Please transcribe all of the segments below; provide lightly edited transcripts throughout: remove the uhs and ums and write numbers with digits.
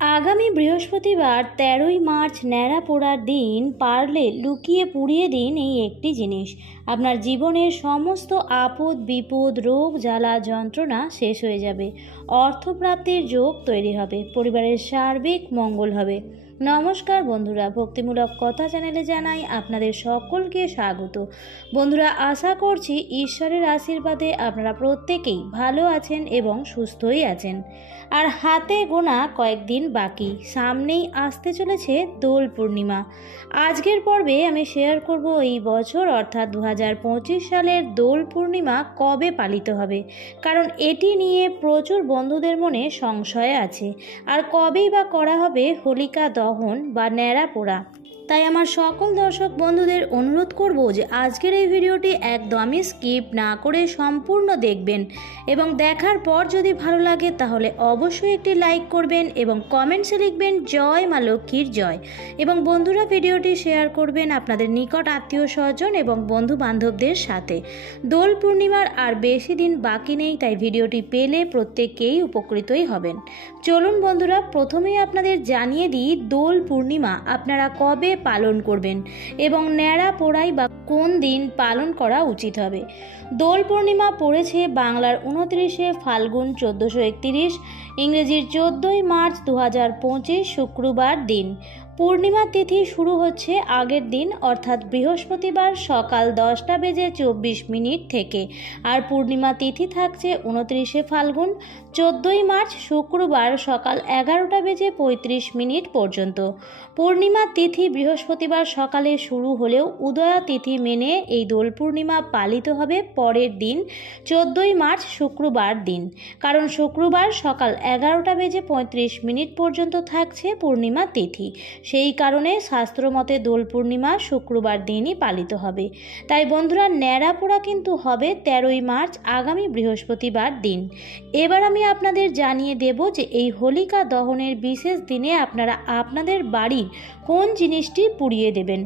আগামী বৃহস্পতিবার ১৩ই মার্চ ন্যাড়া পোড়ার দিন পারলে লুকিয়ে পুড়িয়ে দিন এই একটি জিনিস। আপনার জীবনের সমস্ত আপদ বিপদ রোগ জ্বালা যন্ত্রণা শেষ হয়ে যাবে, অর্থপ্রাপ্তির যোগ তৈরি হবে, পরিবারের সার্বিক মঙ্গল হবে। নমস্কার বন্ধুরা, ভক্তিমূলক কথা চ্যানেলে জানাই আপনাদের সকলকে স্বাগত। বন্ধুরা, আশা করছি ঈশ্বরের আশীর্বাদে আপনারা প্রত্যেকেই ভালো আছেন এবং সুস্থই আছেন। আর হাতে গোনা কয়েকদিন বাকি, সামনেই আসতে চলেছে দোল পূর্ণিমা। আজকের পর্বে আমি শেয়ার করব এই বছর অর্থাৎ 2025 সালের দোল পূর্ণিমা কবে পালিত হবে, কারণ এটি নিয়ে প্রচুর বন্ধুদের মনে সংশয় আছে। আর কবেই বা করা হবে হোলিকা দহন বা ন্যাড়া পোড়া। তাই আমার সকল দর্শক বন্ধুদের অনুরোধ করব যে আজকের এই ভিডিওটি একদমই স্কিপ না করে সম্পূর্ণ দেখবেন এবং দেখার পর যদি ভালো লাগে তাহলে অবশ্যই একটি লাইক করবেন এবং কমেন্টসে লিখবেন জয় মা লক্ষ্মীর জয়। এবং বন্ধুরা, ভিডিওটি শেয়ার করবেন আপনাদের নিকট আত্মীয় স্বজন এবং বন্ধু বান্ধবদের সাথে। দোল পূর্ণিমার আর বেশি দিন বাকি নেই, তাই ভিডিওটি পেলে প্রত্যেকেই উপকৃতই হবেন। চলুন বন্ধুরা, প্রথমেই আপনাদের জানিয়ে দিই দোল পূর্ণিমা আপনারা কবে পালন করবেন এবং ন্যাড়া পোড়াই বা কোন দিন পালন করা উচিত হবে। দোল পূর্ণিমা পড়েছে বাংলার 29শে ফাল্গুন 1431, ইংরেজির 14ই মার্চ 2025 শুক্রবার দিন। পূর্ণিমা তিথি শুরু হচ্ছে আগের দিন অর্থাৎ বৃহস্পতিবার সকাল 10:24 থেকে, আর পূর্ণিমা তিথি থাকছে 29শে ফাল্গুন 14ই মার্চ শুক্রবার সকাল 11:35 পর্যন্ত। পূর্ণিমা তিথি বৃহস্পতিবার সকালে শুরু হলেও উদয়া তিথি মেনে এই দোল পূর্ণিমা পালিত হবে পরের দিন 14ই মার্চ শুক্রবার দিন, কারণ শুক্রবার সকাল 11:35 পর্যন্ত থাকছে পূর্ণিমা তিথি। সেই কারণে শাস্ত্রমতে দোল পূর্ণিমা শুক্রবার দিনই পালিত হবে। তাই বন্ধুরা, ন্যাড়া পোড়া কিন্তু হবে 13ই মার্চ আগামী বৃহস্পতিবার দিন। এবার আমি আপনাদের জানিয়ে দেব যে এই হোলিকা দহনের বিশেষ দিনে আপনারা আপনাদের বাড়ির কোন জিনিসটি পুড়িয়ে দেবেন।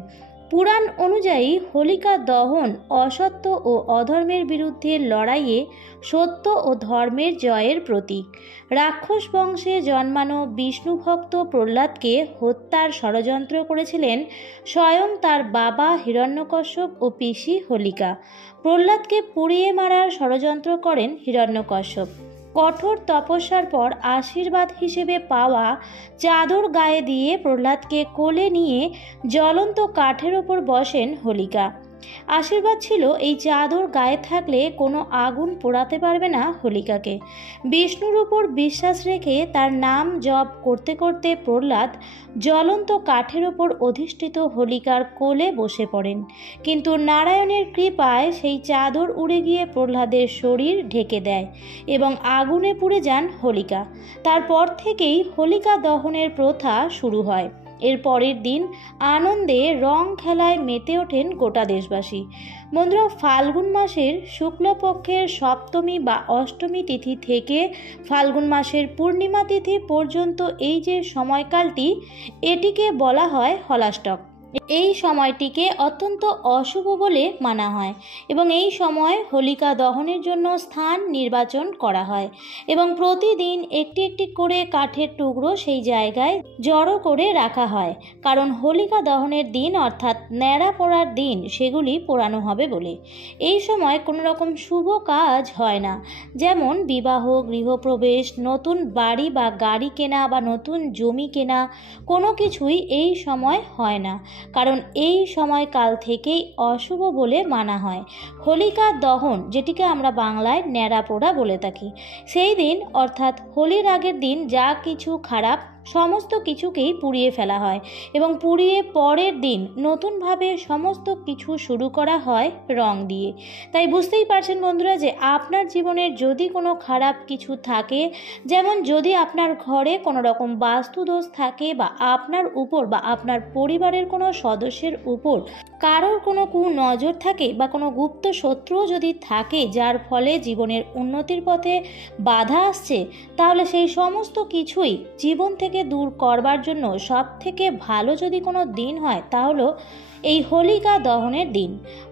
পুরাণ অনুযায়ী হোলিকা দহন অসত্য ও অধর্মের বিরুদ্ধে লড়াইয়ে সত্য ও ধর্মের জয়ের প্রতীক। রাক্ষস বংশে জন্মানো বিষ্ণু ভক্ত প্রহ্লাদকে হত্যার ষড়যন্ত্র করেছিলেন স্বয়ং তার বাবা হিরণ্যকশ্যপ ও পিসি হোলিকা। প্রহ্লাদকে পুড়িয়ে মারার ষড়যন্ত্র করেন হিরণ্যকশ্যপ। কঠোর তপস্যার পর আশীর্বাদ হিসেবে পাওয়া চাদর গায়ে দিয়ে প্রহ্লাদকে কোলে নিয়ে জ্বলন্ত কাঠের ওপর বসেন হোলিকা। আশীর্বাদ ছিল এই চাদর গায়ে থাকলে কোনো আগুন পোড়াতে পারবে না হোলিকাকে। বিষ্ণুর উপর বিশ্বাস রেখে তার নাম জপ করতে করতে প্রহ্লাদ জ্বলন্ত কাঠের ওপর অধিষ্ঠিত হোলিকার কোলে বসে পড়েন, কিন্তু নারায়ণের কৃপায় সেই চাদর উড়ে গিয়ে প্রহ্লাদের শরীর ঢেকে দেয় এবং আগুনে পুড়ে যান হোলিকা। তারপর থেকেই হোলিকা দহনের প্রথা শুরু হয়। এর পরের দিন আনন্দে রং খেলায় মেতে ওঠেন গোটা দেশবাসী। বন্ধুরা, ফাল্গুন মাসের শুক্লপক্ষের সপ্তমী বা অষ্টমী তিথি থেকে ফাল্গুন মাসের পূর্ণিমা তিথি পর্যন্ত এই যে সময়কালটি, এটিকে বলা হয় হলাষ্টক। এই সময়টিকে অত্যন্ত অশুভ বলে মানা হয় এবং এই সময় হোলিকা দহনের জন্য স্থান নির্বাচন করা হয় এবং প্রতিদিন একটি একটি করে কাঠের টুকরো সেই জায়গায় জড়ো করে রাখা হয়, কারণ হোলিকা দহনের দিন অর্থাৎ ন্যাড়া পোড়ার দিন সেগুলি পোড়ানো হবে বলে। এই সময় কোনো রকম শুভ কাজ হয় না, যেমন বিবাহ, গৃহপ্রবেশ, নতুন বাড়ি বা গাড়ি কেনা বা নতুন জমি কেনা, কোনো কিছুই এই সময় হয় না, কারণ এই সময়কাল থেকেই অশুভ বলে মানা হয়। হোলিকা দহন, যেটিকে আমরা বাংলায় ন্যাড়া পোড়া বলে থাকি, সেই দিন অর্থাৎ হোলির আগের দিন যা কিছু খারাপ সমস্ত কিছুকেই পুড়িয়ে ফেলা হয় এবং পুড়িয়ে পরের দিন নতুনভাবে সমস্ত কিছু শুরু করা হয় রং দিয়ে। তাই বুঝতেই পারছেন বন্ধুরা যে আপনার জীবনের যদি কোনো খারাপ কিছু থাকে, যেমন যদি আপনার ঘরে কোনো রকম বাস্তুদোষ থাকে বা আপনার উপর বা আপনার পরিবারের কোনো সদস্যের উপর কারোর কোনো কুনজর থাকে বা কোনো গুপ্ত শত্রুও যদি থাকে যার ফলে জীবনের উন্নতির পথে বাধা আসছে, তাহলে সেই সমস্ত কিছুই জীবন থেকে থেকে দূর করবার জন্য সবথেকে ভালো যদি কোনো দিন হয় তা হলো এই হোলিকা দহনের দিন।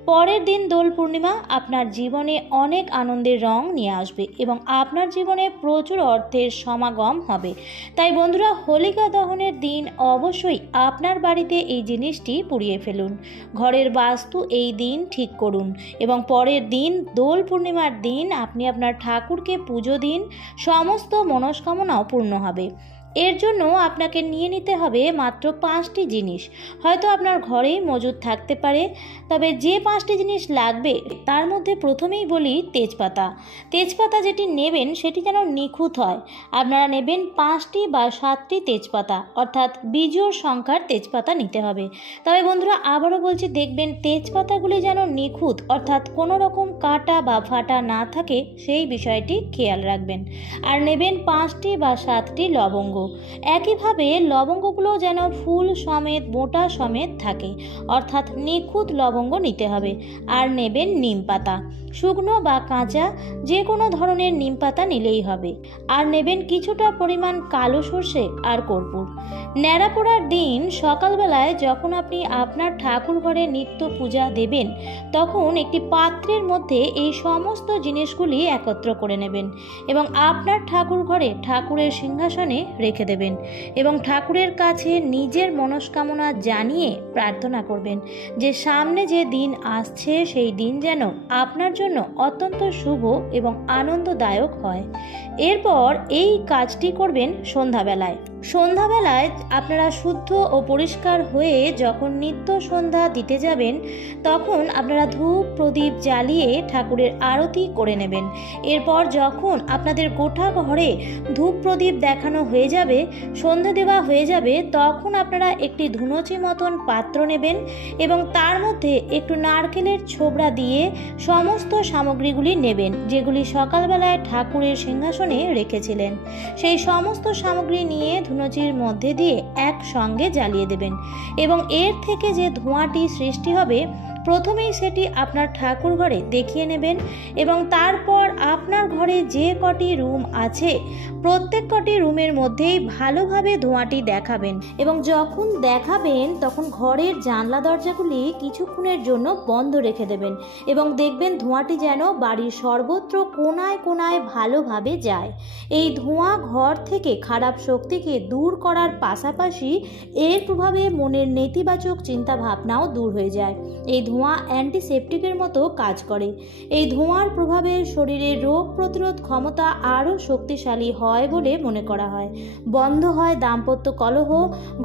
পরের দিন দোল পূর্ণিমা আপনার জীবনে অনেক আনন্দের রং নিয়ে আসবে এবং আপনার জীবনে প্রচুর অর্থের সমাগম হবে। তাই বন্ধুরা, হোলিকা দহনের দিন অবশ্যই আপনার বাড়িতে এই জিনিসটি পুড়িয়ে ফেলুন। ঘরের বাস্তু এই দিন ঠিক করুন এবং পরের দিন দোল পূর্ণিমার দিন আপনি আপনার ঠাকুরকে পুজো দিন, সমস্ত মনস্কামনাও পূর্ণ হবে। এর জন্য আপনাকে নিয়ে নিতে হবে মাত্র 5টি জিনিস। হয়তো আপনার ঘরেই মজুদ থাকতে পারে, তবে যে 5টি জিনিস লাগবে তার মধ্যে প্রথমেই বলি তেজপাতা। তেজপাতা যেটি নেবেন সেটি যেন নিখুঁত হয়। আপনারা নেবেন 5টি বা 7টি তেজপাতা, অর্থাৎ বিজোড় সংখ্যার তেজপাতা নিতে হবে। তবে বন্ধুরা, আবারও বলছি, দেখবেন তেজপাতাগুলি যেন নিখুঁত, অর্থাৎ কোনো রকম কাটা বা ফাটা না থাকে, সেই বিষয়টি খেয়াল রাখবেন। আর নেবেন 5টি বা 7টি লবঙ্গ। একইভাবে লবঙ্গগুলো যেন ফুল সমেত, মোটা সমেত থাকে, অর্থাৎ নিখুঁত লবঙ্গ নিতে হবে। আর নেবেন নিম পাতা, শুকনো বা কাঁচা যে কোনো ধরনের নিম পাতা নিলেই হবে। আর নেবেন কিছুটা পরিমাণ কালো সর্ষে আর কর্পূর। ন্যাড়া পোড়ার দিন সকালবেলায় যখন আপনি আপনার ঠাকুর ঘরে নিত্য পূজা দেবেন, তখন একটি পাত্রের মধ্যে এই সমস্ত জিনিসগুলি একত্র করে নেবেন এবং আপনার ঠাকুর ঘরে ঠাকুরের সিংহাসনে রেখে দেবেন এবং ঠাকুরের কাছে নিজের মনস্কামনা জানিয়ে প্রার্থনা করবেন যে সামনে যে দিন আসছে সেই দিন যেন আপনার জন্য অত্যন্ত শুভ এবং আনন্দদায়ক হয়। এরপর এই কাজটি করবেন সন্ধ্যাবেলায়। সন্ধ্যাবেলায় আপনারা শুদ্ধ ও পরিষ্কার হয়ে যখন নিত্য সন্ধ্যা দিতে যাবেন, তখন আপনারা ধূপ প্রদীপ জ্বালিয়ে ঠাকুরের আরতি করে নেবেন। এরপর যখন আপনাদের গোটা ঘরে ধূপ প্রদীপ দেখানো হয়ে যাবে, সন্ধ্যা দেওয়া হয়ে যাবে, তখন আপনারা একটি ধুনুচি মতন পাত্র নেবেন এবং তার মধ্যে একটু নারকেলের ছোবড়া দিয়ে সমস্ত সামগ্রীগুলি নেবেন যেগুলি সকালবেলায় ঠাকুরের সিংহাসনে রেখেছিলেন। সেই সমস্ত সামগ্রী নিয়ে ধুনুচির মধ্যে দিয়ে একসঙ্গে জ্বালিয়ে দেবেন এবং এর থেকে যে ধোঁয়াটি সৃষ্টি হবে, প্রথমেই সেটি আপনার ঠাকুর ঘরে দেখিয়ে নেবেন এবং তারপর আপনার ঘরে যে কটি রুম আছে প্রত্যেক কটি রুমের মধ্যেই ভালোভাবে ধোঁয়াটি দেখাবেন এবং যখন দেখাবেন তখন ঘরের জানলা দরজাগুলি কিছুক্ষণের জন্য বন্ধ রেখে দেবেন এবং দেখবেন ধোঁয়াটি যেন বাড়ির সর্বত্র কোনায় কোনায় ভালোভাবে যায়। এই ধোঁয়া ঘর থেকে খারাপ শক্তিকে দূর করার পাশাপাশি এর প্রভাবে মনের নেতিবাচক চিন্তা ভাবনাও দূর হয়ে যায়। এই ধোঁয়া অ্যান্টিসেপটিকের মতো কাজ করে। এই ধোঁয়ার প্রভাবে শরীরের রোগ প্রতিরোধ ক্ষমতা আরও শক্তিশালী হয় বলে মনে করা হয়। বন্ধ হয় দাম্পত্য কলহ,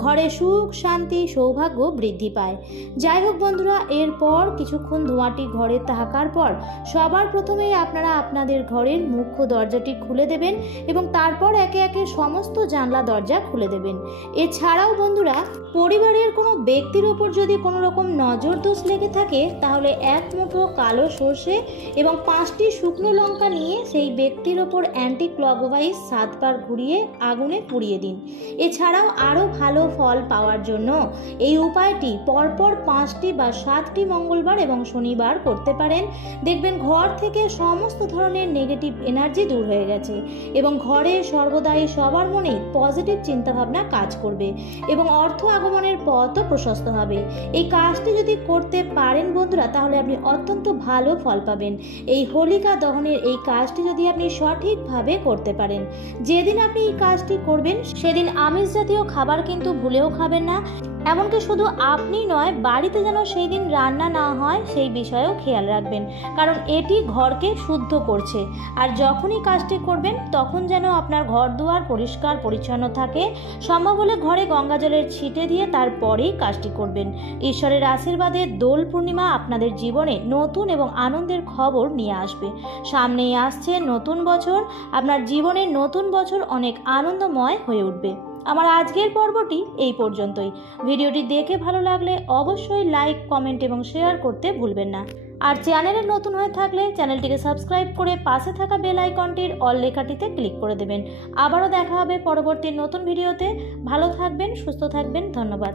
ঘরে সুখ শান্তি সৌভাগ্য বৃদ্ধি পায়। যাই হোক বন্ধুরা, এরপর কিছুক্ষণ ধোঁয়াটি ঘরে থাকার পর সবার প্রথমেই আপনারা আপনাদের ঘরের মুখ্য দরজাটি খুলে দেবেন এবং তারপর একে একে সমস্ত জানলা দরজা খুলে দেবেন। এছাড়াও বন্ধুরা, পরিবারের কোনো ব্যক্তির ওপর যদি কোনো রকম নজর দোষ লেগে থাকে, তাহলে এক মুঠো কালো সর্ষে এবং 5টি শুকনো লঙ্কা নিয়ে সেই ব্যক্তির ওপর অ্যান্টি ক্লকওয়াইজ 7 বার ঘুরিয়ে আগুনে পুড়িয়ে দিন। এছাড়াও আরও ভালো ফল পাওয়ার জন্য এই উপায়টি পরপর 5টি বা 7টি মঙ্গলবার এবং শনিবার করতে পারেন। দেখবেন ঘর থেকে সমস্ত ধরনের নেগেটিভ এনার্জি দূর হয়ে গেছে এবং ঘরে সর্বদাই সবার মনেই পজিটিভ চিন্তাভাবনা কাজ করবে এবং অর্থ আগমনের পথও প্রশস্ত হবে। এই কাজটি যদি করতে পারেন বন্ধুরা, তাহলে আপনি অত্যন্ত ভালো ফল পাবেন। এই হোলিকা দহনের এই কাজটি যদি আপনি সঠিকভাবে করতে পারেন, যেদিন আপনি এই কাজটি করবেন সেদিন আমিষ জাতীয় খাবার কিন্তু ভুলেও খাবেন না। এমনকি শুধু আপনি নয়, বাড়িতে যেন সেই দিন রান্না না হয় সেই বিষয়েও খেয়াল রাখবেন, কারণ এটি ঘরকে শুদ্ধ করছে। আর যখনই কাজটি করবেন তখন যেন আপনার ঘর দুয়ার পরিষ্কার পরিচ্ছন্ন থাকে। সম্ভব হলে ঘরে গঙ্গা জলের ছিটে দিয়ে তারপরেই কাজটি করবেন। ঈশ্বরের আশীর্বাদে দোল পূর্ণিমা আপনাদের জীবনে নতুন এবং আনন্দের খবর নিয়ে আসবে। সামনেই আসছে নতুন বছর, আপনার জীবনের নতুন বছর অনেক আনন্দময় হয়ে উঠবে। আমার আজকের পর্বটি এই পর্যন্তই। ভিডিওটি দেখে ভালো লাগলে অবশ্যই লাইক, কমেন্ট এবং শেয়ার করতে ভুলবেন না। আর চ্যানেলে নতুন হয়ে থাকলে চ্যানেলটিকে সাবস্ক্রাইব করে পাশে থাকা বেল আইকনটির অল লেখাটিতে ক্লিক করে দেবেন। আবারও দেখা হবে পরবর্তী নতুন ভিডিওতে। ভালো থাকবেন, সুস্থ থাকবেন। ধন্যবাদ।